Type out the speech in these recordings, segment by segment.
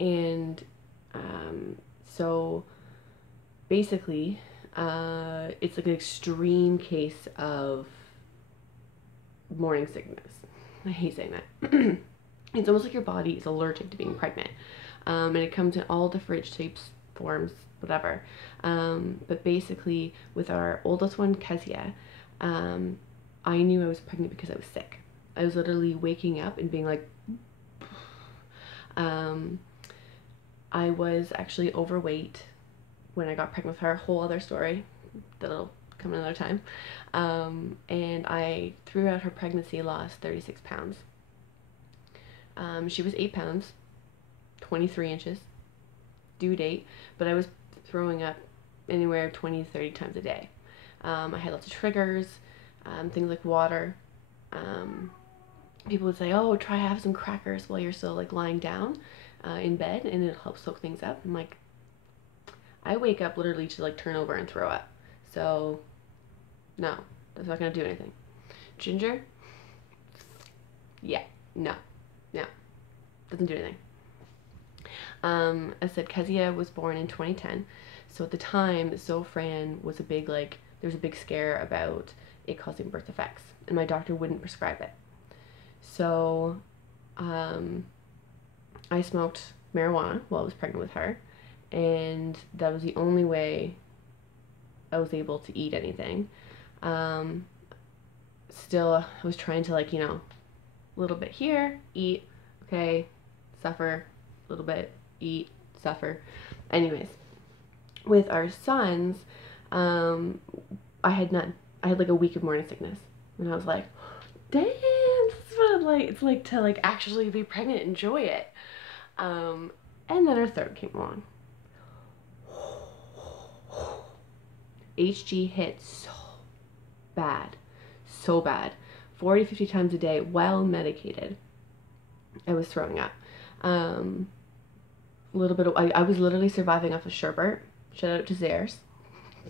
And so basically, it's like an extreme case of morning sickness. I hate saying that. It's almost like your body is allergic to being pregnant. And it comes in all different shapes, forms, whatever. But basically, with our oldest one, Kezia, I knew I was pregnant because I was sick. I was literally waking up and being like, I was actually overweight when I got pregnant with her. Whole other story that'll come another time. And I, throughout her pregnancy, lost 36 pounds. She was 8 pounds, 23 inches, due date, but I was throwing up anywhere 20 to 30 times a day. I had lots of triggers, things like water. People would say, oh, try have some crackers while you're still like lying down in bed, and it'll help soak things up. I'm like, I wake up literally to like turn over and throw up. So no, that's not gonna do anything. Ginger? Yeah, no, doesn't do anything. I said Kezia was born in 2010, so at the time, Zofran was a big like there was a big scare about it causing birth defects, and my doctor wouldn't prescribe it. So, I smoked marijuana while I was pregnant with her, and that was the only way I was able to eat anything. Still, I was trying to like, a little bit here, eat, okay, suffer, a little bit, eat, suffer. Anyways, with our sons, I had none. I had like a week of morning sickness, and I was like, damn, this is what I'm like. It's like to like actually be pregnant, enjoy it. And then our third came along. HG hit bad, so bad, 40, 50 times a day while medicated. I was throwing up. A little bit of, I was literally surviving off of sherbet. Shout out to Zares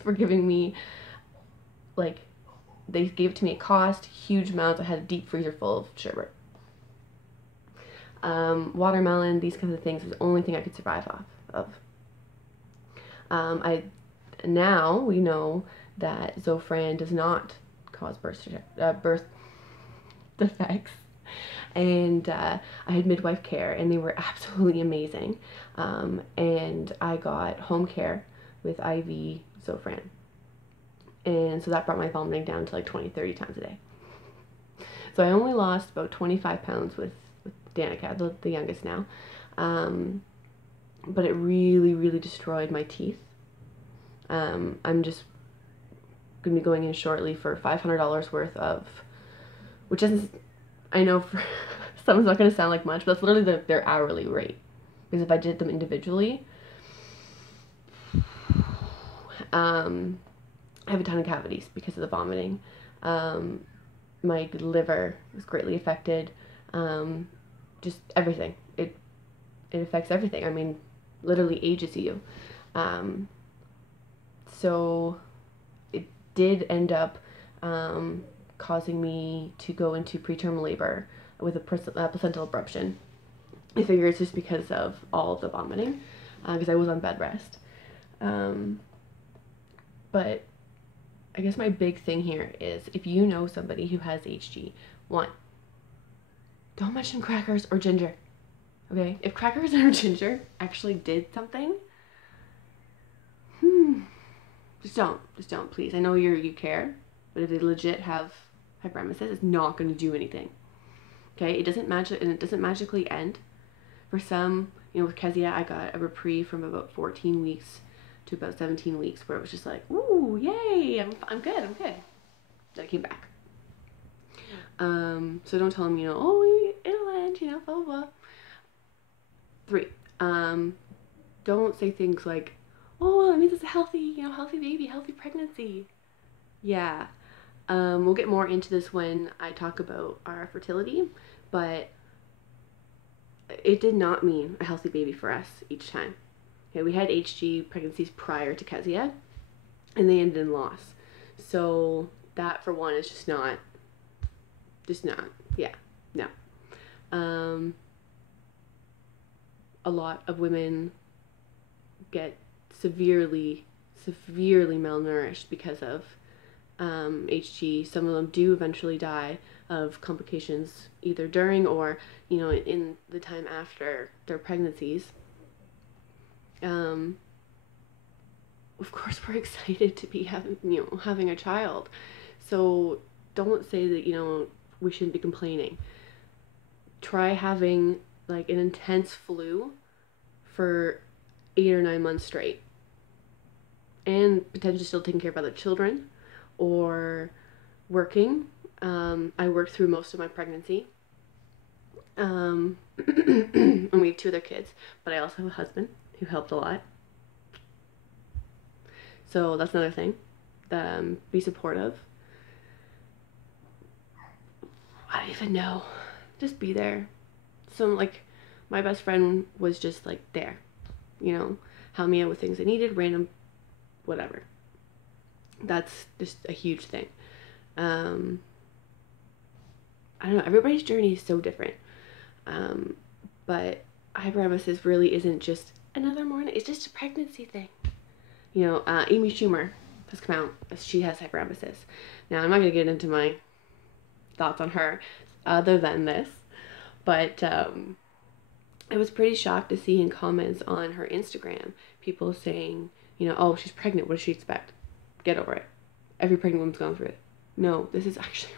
for giving me, like, they gave it to me at cost, huge amounts. I had a deep freezer full of sherbet. Watermelon, these kinds of things was the only thing I could survive off of. Now we know that Zofran does not cause birth defects, and I had midwife care, and they were absolutely amazing. And I got home care with IV Zofran, and so that brought my vomiting down to like 20, 30 times a day. So I only lost about 25 pounds with Danica, the youngest now, but it really, really destroyed my teeth. I'm just going to be going in shortly for $500 worth of, which isn't, I know for some it's not going to sound like much, but that's literally their hourly rate. Because if I did them individually, I have a ton of cavities because of the vomiting. My liver was greatly affected. Just everything. It affects everything. I mean, literally ages you. So it did end up causing me to go into preterm labor with a placental abruption. I figure it's just because of all of the vomiting, because I was on bed rest. But I guess my big thing here is if you know somebody who has HG, one, don't mention crackers or ginger. Okay? If crackers or ginger actually did something, just don't, please. I know you care, but if they legit have hyperemesis, it's not going to do anything. Okay? It doesn't magically end. For some, with Kezia, I got a reprieve from about 14 weeks to about 17 weeks where it was just like, ooh, yay, I'm good. Then I came back. So don't tell them, oh, it'll end, blah, blah, blah. 3, don't say things like, oh, it means it's a healthy baby, healthy pregnancy. Yeah. We'll get more into this when I talk about our fertility, but it did not mean a healthy baby for us each time. Okay, we had HG pregnancies prior to Kezia, and they ended in loss. So that, for one, is just not, yeah, no. a lot of women get severely malnourished because of HG. Some of them do eventually die of complications either during or, you know, in the time after their pregnancies. Of course, we're excited to be having a child. So don't say that, you know, we shouldn't be complaining. Try having like an intense flu for 8 or 9 months straight, and potentially still taking care of other children or working. I worked through most of my pregnancy. And we have 2 other kids, but I also have a husband who helped a lot. So that's another thing. Be supportive. I don't even know. Just be there. So, like, my best friend was just, like, there. You know, help me out with things I needed, random, whatever. That's just a huge thing. I don't know. Everybody's journey is so different. But hyperemesis really isn't just another morning. It's just a pregnancy thing. You know, Amy Schumer has come out. She has hyperemesis. Now, I'm not going to get into my thoughts on her other than this. But I was pretty shocked to see in comments on her Instagram people saying, you know, oh, she's pregnant. What does she expect? Get over it. Every pregnant woman's gone through it. No, this is actually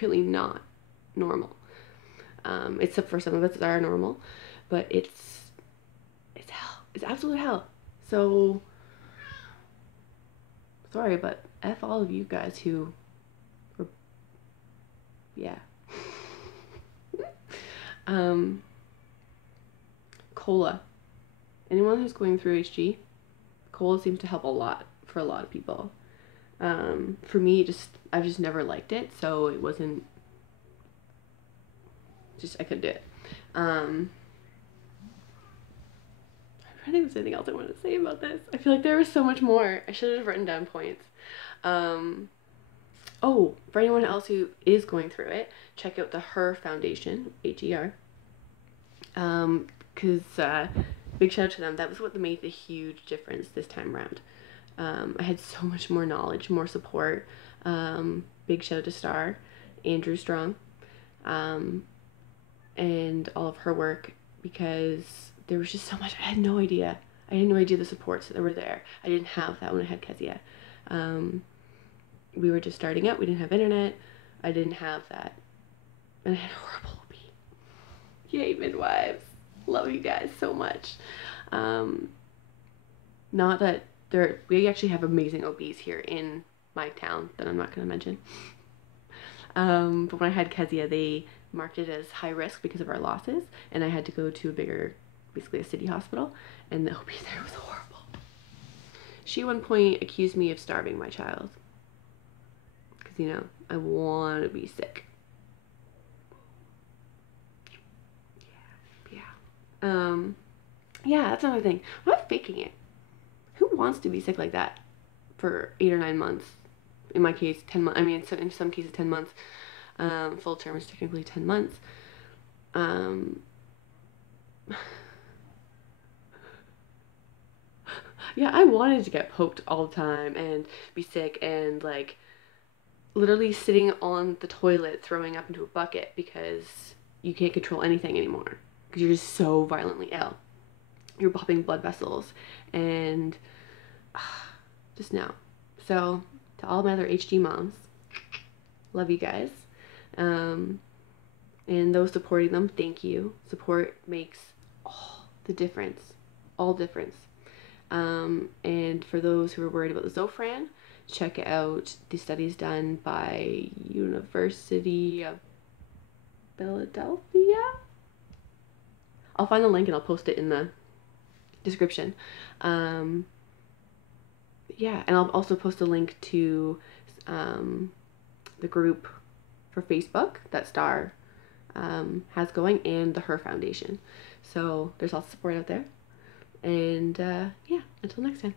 really not normal. Except for some of us that are normal, but it's hell. It's absolute hell. So sorry, but F all of you guys who were, yeah. Cola. Anyone who's going through HG, cola seems to help a lot for a lot of people. For me, I've just never liked it, so it wasn't. I couldn't do it. I'm trying to think if there's anything else I want to say about this. I feel like there was so much more. I should have written down points. Oh, for anyone else who is going through it, check out the Her Foundation, HER. Because big shout out to them. That was what made the huge difference this time around. I had so much more knowledge, more support. Big shout out to Starr, Andrew Strong, and all of her work, because there was just so much. I had no idea. I had no idea the supports that were there. I didn't have that when I had Kezia. We were just starting out. We didn't have internet. I didn't have that. And I had horrible OB. Yay, midwives. Love you guys so much. Not that we actually have amazing OBs here in my town that I'm not going to mention. But when I had Kezia, they marked it as high risk because of our losses, and I had to go to a bigger, basically a city hospital, and the OB there was horrible. She at one point accused me of starving my child. Because, you know, I want to be sick. Yeah, that's another thing. I'm not faking it. Who wants to be sick like that for 8 or 9 months? In my case, 10 months. I mean, in some cases, 10 months. Full term is technically 10 months. Yeah, I wanted to get poked all the time and be sick and, like, literally sitting on the toilet throwing up into a bucket because you can't control anything anymore because you're just so violently ill. You're popping blood vessels and just no. So to all my other HG moms, love you guys. And those supporting them, thank you. Support makes all the difference. All difference. And for those who are worried about the Zofran, check out the studies done by University of Philadelphia. I'll find the link and I'll post it in the description. Yeah, and I'll also post a link to the group for Facebook that Starr has going, and the Her Foundation. So there's lots of support out there. And yeah, until next time.